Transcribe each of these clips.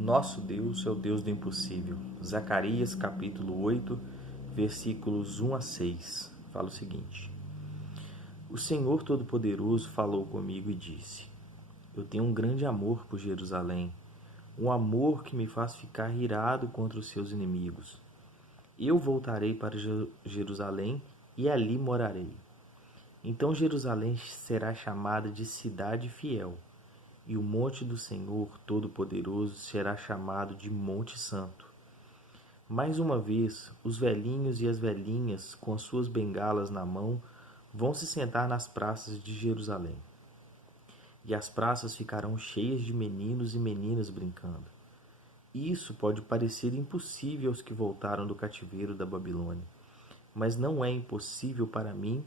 Nosso Deus é o Deus do impossível. Zacarias capítulo 8, versículos 1 a 6, fala o seguinte: O Senhor Todo-Poderoso falou comigo e disse: Eu tenho um grande amor por Jerusalém, um amor que me faz ficar irado contra os seus inimigos. Eu voltarei para Jerusalém e ali morarei. Então Jerusalém será chamada de cidade fiel, e o monte do Senhor Todo-Poderoso será chamado de Monte Santo. Mais uma vez, os velhinhos e as velhinhas, com as suas bengalas na mão, vão se sentar nas praças de Jerusalém. E as praças ficarão cheias de meninos e meninas brincando. Isso pode parecer impossível aos que voltaram do cativeiro da Babilônia, mas não é impossível para mim,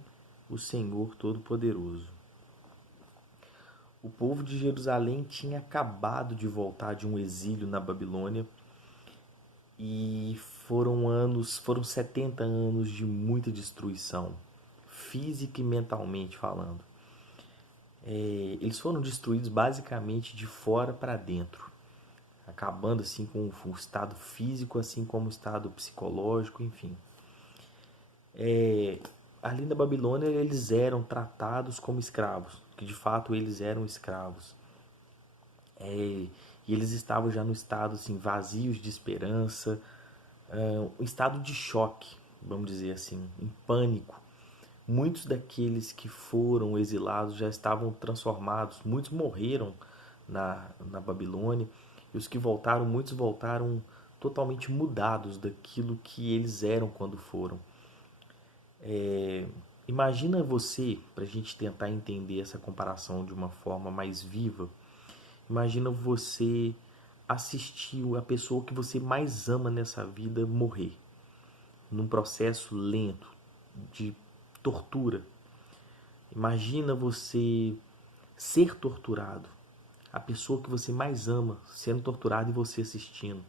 o Senhor Todo-Poderoso. O povo de Jerusalém tinha acabado de voltar de um exílio na Babilônia e foram 70 anos de muita destruição, física e mentalmente falando. Eles foram destruídos basicamente de fora para dentro, acabando assim com o estado físico, assim como o estado psicológico, enfim. Ali na Babilônia eles eram tratados como escravos, que de fato eles eram escravos. E eles estavam já no estado assim, vazios de esperança, um estado de choque, vamos dizer assim, em pânico. Muitos daqueles que foram exilados já estavam transformados, muitos morreram na Babilônia, e os que voltaram, muitos voltaram totalmente mudados daquilo que eles eram quando foram. Imagina você, para a gente tentar entender essa comparação de uma forma mais viva, imagina você assistir a pessoa que você mais ama nessa vida morrer, num processo lento de tortura. Imagina você ser torturado, a pessoa que você mais ama sendo torturada e você assistindo.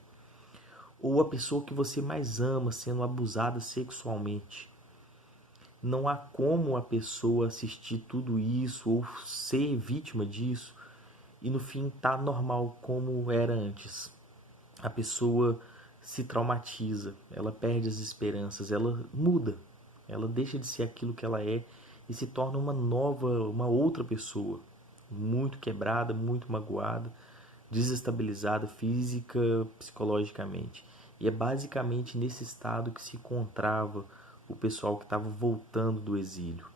Ou a pessoa que você mais ama sendo abusada sexualmente. Não há como a pessoa assistir tudo isso ou ser vítima disso e no fim tá normal como era antes. A pessoa se traumatiza, ela perde as esperanças, ela muda, ela deixa de ser aquilo que ela é e se torna uma outra pessoa, muito quebrada, muito magoada, desestabilizada física, psicologicamente. E é basicamente nesse estado que se encontrava o pessoal que estava voltando do exílio.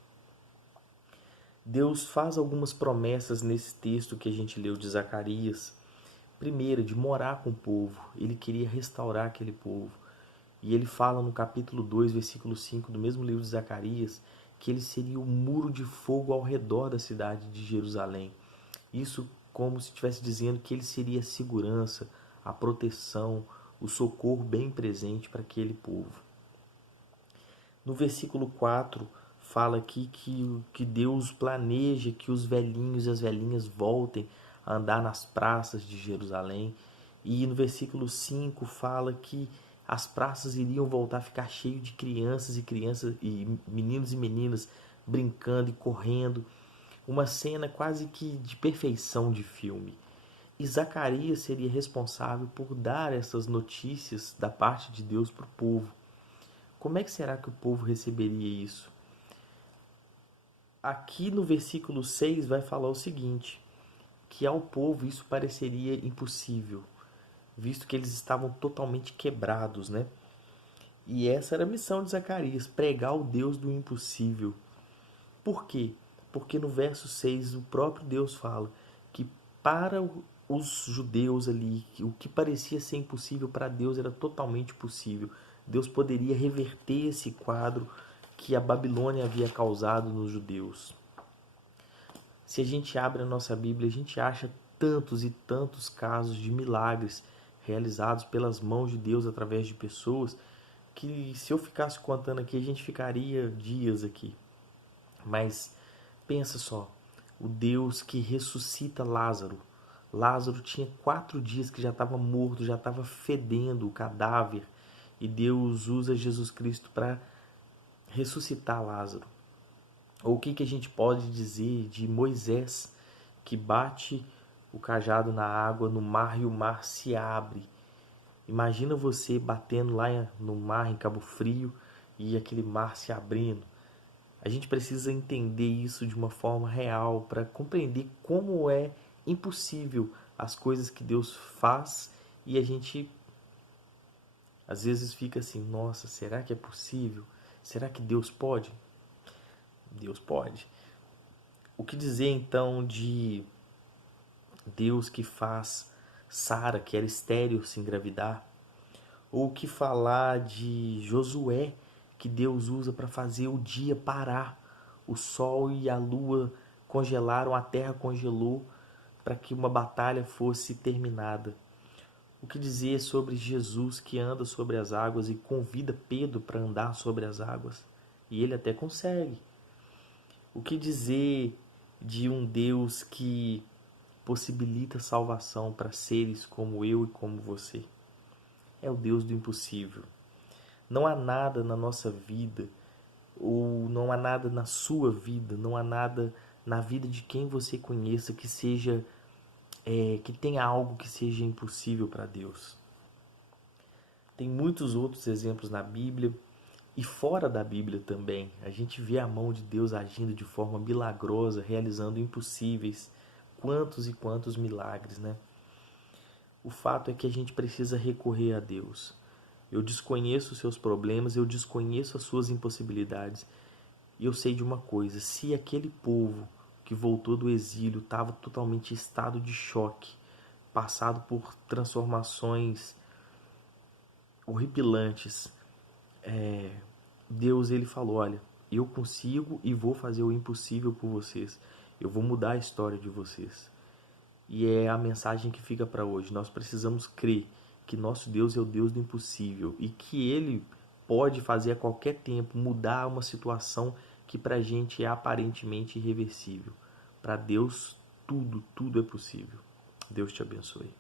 Deus faz algumas promessas nesse texto que a gente leu de Zacarias. Primeiro, de morar com o povo. Ele queria restaurar aquele povo. E ele fala no capítulo 2, versículo 5 do mesmo livro de Zacarias, que ele seria o muro de fogo ao redor da cidade de Jerusalém. Isso como se estivesse dizendo que ele seria a segurança, a proteção, o socorro bem presente para aquele povo. No versículo 4, fala aqui que Deus planeja que os velhinhos e as velhinhas voltem a andar nas praças de Jerusalém. E no versículo 5 fala que as praças iriam voltar a ficar cheias de crianças e meninos e meninas brincando e correndo. Uma cena quase que de perfeição de filme. E Zacarias seria responsável por dar essas notícias da parte de Deus para o povo. Como é que será que o povo receberia isso? Aqui no versículo 6 vai falar o seguinte, que ao povo isso pareceria impossível, visto que eles estavam totalmente quebrados, né? E essa era a missão de Zacarias, pregar o Deus do impossível. Por quê? Porque no verso 6 o próprio Deus fala que para os judeus ali, o que parecia ser impossível para Deus era totalmente possível. Deus poderia reverter esse quadro que a Babilônia havia causado nos judeus. Se a gente abre a nossa Bíblia, a gente acha tantos e tantos casos de milagres realizados pelas mãos de Deus através de pessoas que se eu ficasse contando aqui, a gente ficaria dias aqui. Mas pensa só, o Deus que ressuscita Lázaro. Lázaro tinha 4 dias que já estava morto, já estava fedendo o cadáver. E Deus usa Jesus Cristo para ressuscitar Lázaro. Ou o que a gente pode dizer de Moisés, que bate o cajado na água, no mar, e o mar se abre. Imagina você batendo lá no mar, em Cabo Frio, e aquele mar se abrindo. A gente precisa entender isso de uma forma real para compreender como é impossível as coisas que Deus faz, e a gente às vezes fica assim, nossa, será que é possível? Será que Deus pode? Deus pode. O que dizer então de Deus que faz Sara, que era estéril, se engravidar? Ou o que falar de Josué, que Deus usa para fazer o dia parar? O sol e a lua congelaram, a terra congelou para que uma batalha fosse terminada. O que dizer sobre Jesus, que anda sobre as águas e convida Pedro para andar sobre as águas? E ele até consegue. O que dizer de um Deus que possibilita salvação para seres como eu e como você? É o Deus do impossível. Não há nada na nossa vida, ou não há nada na sua vida, não há nada na vida de quem você conheça que seja, que tenha algo que seja impossível para Deus. Tem muitos outros exemplos na Bíblia e fora da Bíblia também. A gente vê a mão de Deus agindo de forma milagrosa, realizando impossíveis. Quantos e quantos milagres, né? O fato é que a gente precisa recorrer a Deus. Eu desconheço os seus problemas, eu desconheço as suas impossibilidades. E eu sei de uma coisa, se aquele povo que voltou do exílio estava totalmente em estado de choque, passado por transformações horripilantes, Deus ele falou, olha, eu consigo e vou fazer o impossível por vocês. Eu vou mudar a história de vocês. E é a mensagem que fica para hoje. Nós precisamos crer que nosso Deus é o Deus do impossível e que Ele pode fazer a qualquer tempo mudar uma situação que para a gente é aparentemente irreversível. Para Deus, tudo é possível. Deus te abençoe.